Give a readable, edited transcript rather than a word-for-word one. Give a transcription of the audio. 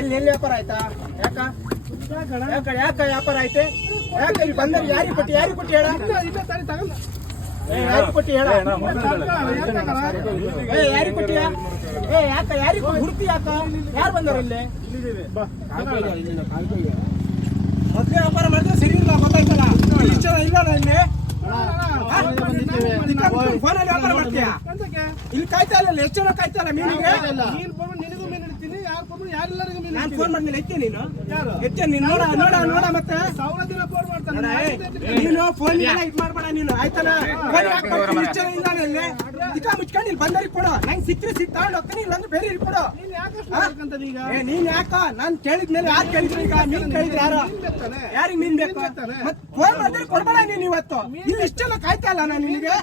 ಎಲ್ಲಿ ವ್ಯಾಪಾರ ಆಯ್ತಾ? ಯಾಕ ಯಾಕ ವ್ಯಾಪಾರ ಆಯ್ತೆ? ಯಾಕೆ ಇಲ್ಲಿ ಬಂದರೆ ಯಾರಿಗೆ ಕೊಟ್ಟಿ ಹೇಳ? ಯಾರಿಗೆ ಕೊಟ್ಟಿ ಹೇಳ? ಯಾರಿಗೆ ಕೊಟ್ಟಿಯ? ಯಾರಿಗೆ ಹುಡುಕಿ ಯಾಕ? ಯಾರು ಬಂದಾರ ಇಲ್ಲಿ? ಮೊದ್ಲೇ ವ್ಯಾಪಾರ ಮಾಡಿದ್ರೆ ಸರಿ ಇಲ್ಲ, ಗೊತ್ತಾಯ್ತಲ್ಲ? ಇಲ್ಲ ಇಲ್ಲಿ ಫೋನಲ್ಲಿ ವ್ಯಾಪಾರ ಮಾಡ್ತೀಯಾ? ಇಲ್ಲಿ ಕಾಯ್ತಾ ಇಲ್ಲ, ಎಷ್ಟು ಜನ ಕಾಯ್ತಾ ಇಲ್ಲ ಮೀನಿಗೆ? ನಾನು ಫೋನ್ ಮಾಡಿದ್ಮೇಲೆ ಎತ್ತೆ ನೀನು ಎತ್ತೆ ನೀನು ನೋಡ ಮತ್ತೆ ನೀನು ಫೋನ್ ಇದು ಮಾಡ್ಬೇಡ ನೀನು, ಆಯ್ತಲ್ಲ? ಇಲ್ಲ ಇಲ್ಲಿ ಇಕ್ಕ ಮುಚ್ಕೊಂಡು ಇಲ್ಲಿ ಬಂದರಿ ಕೊಡು, ನಂಗೆ ಸಿಕ್ಕರೆ ತಗೊಂಡು ಹೋಗ್ತೀನಿ, ಇಲ್ಲಾಂದ್ರೆ ಬೇರೆ ಕೊಡು. ನೀನ್ ಯಾಕ? ನಾನು ಕೇಳಿದ್ಮೇಲೆ ಯಾರು ಕೇಳಿದ್ರಿ? ಈಗ ನೀನ್ ಕೇಳಿದ್ರೆ ಯಾರಿಗೆ ಮೀನ್ ಬೇಕು? ಮತ್ತೆ ಫೋನ್ ಮಾಡಿದ್ರೆ ಕೊಡ್ಬೇಡ ನೀನು. ಇವತ್ತು ಇಲ್ಲಿ ಇಷ್ಟೆಲ್ಲ ಕಾಯ್ತಾ ಇಲ್ಲ ನಾನು ನಿನಗೆ.